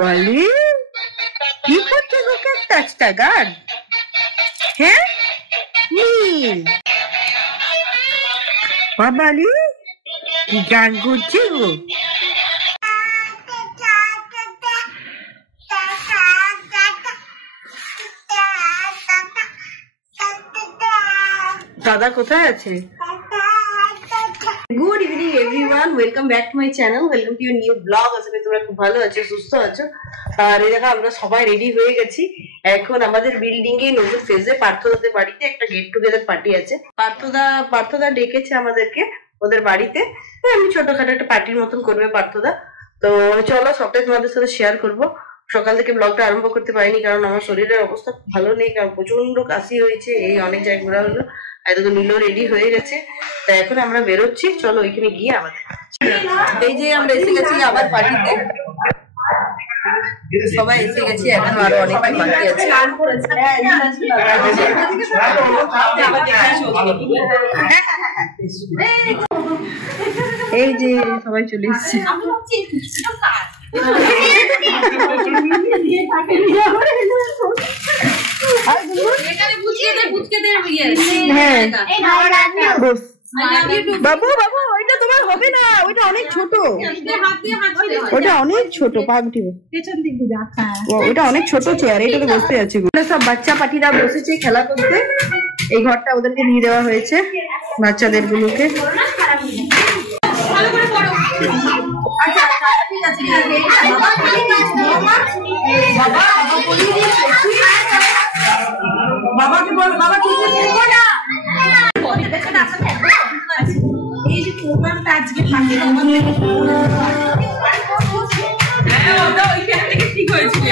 বাবালি কি করছে ওকে টাচটা গান হ্যাঁ নীল বাবালি কি গান করছে ও দাদা কোথায় আছে good evening everyone welcome back to my channel welcome to your new blog আশা করি তোমরা খুব ভালো আছো সুস্থ আছো আর এই দেখো আমরা সবাই রেডি হয়ে গেছি এখন আমাদের বিল্ডিং এ নতুন ফেজে পার্থদাদের বাড়িতে একটা গেট টুগেদার পার্টি আছে পার্থদা ডেকেছে আমাদেরকে ওদের বাড়িতে আমি ছোটখাটো একটা পার্টির মতন করবে পার্থদা তো চলো সবটাই তোমাদের সাথে শেয়ার করবো সকাল থেকে ব্লগটা আরম্ভ করতে পারিনি কারণ আমার শরীরের অবস্থা ভালো নেই কারণ প্রচন্ড কাশি হয়েছে এই অনেক জায়গায় ঘোরা হলো এতদিন নীলও রেডি হয়ে গেছে তা এখন আমরা বেরোচ্ছি চলো ওইখানে গিয়ে আমাদের এই যে আমরা এসে গেছি আবার পার্টিতে সবাই এসে গেছি এখন আরো অনেক বাকি আছে এই যে সবাই চলে এসছে বাবু বাবু ওইটা তোমার হবে না ওইটা অনেক ছোট ওইটা অনেক ছোট ওইটা অনেক ছোট চেয়ার এইটাতে বসতে আছে সব বাচ্চা পাখিরা বসেছে খেলা করতে এই ঘরটা ওদেরকে দিয়ে দেওয়া হয়েছে বাচ্চাদের গুলোকে বাবাকে বল বাবা কি না এই যে প্রোগ্রামটা আজকে থাকে হ্যাঁ ওটা ওইখান থেকে ঠিক হয়েছিল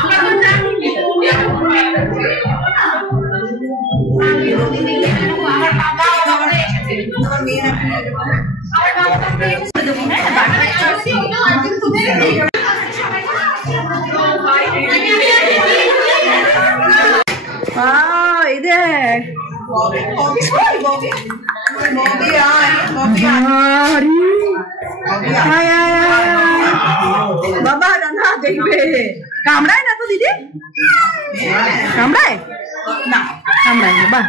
আমার বাবা আমার এসেছে আমার মেয়ে আমার বাবা বাবা না দেখবে কামড়ায় না তো দিদি কামড়ায় না কামড়ায় না বাহ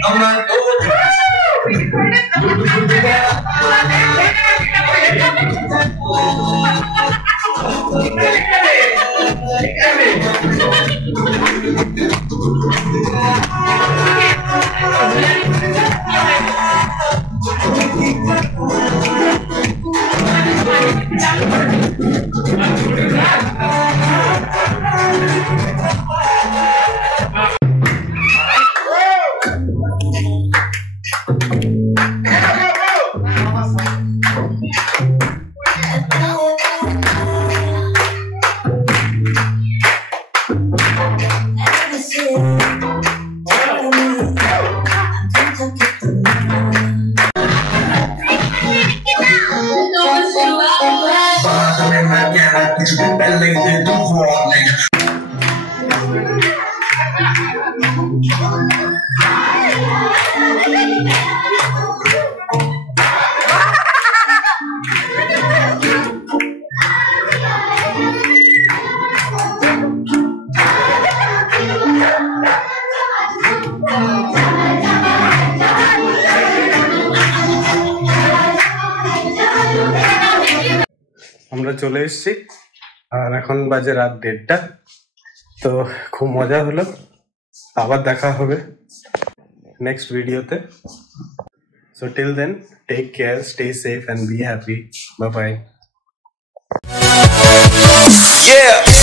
I'm like, oh, আমরা চলে এসেছি আর এখন বাজে রাত 1:30টা। তো খুব মজা হলো, আবার দেখা হবে নেক্সট ভিডিওতে। So till then, take care, stay safe and be happy. Bye bye. Yeah.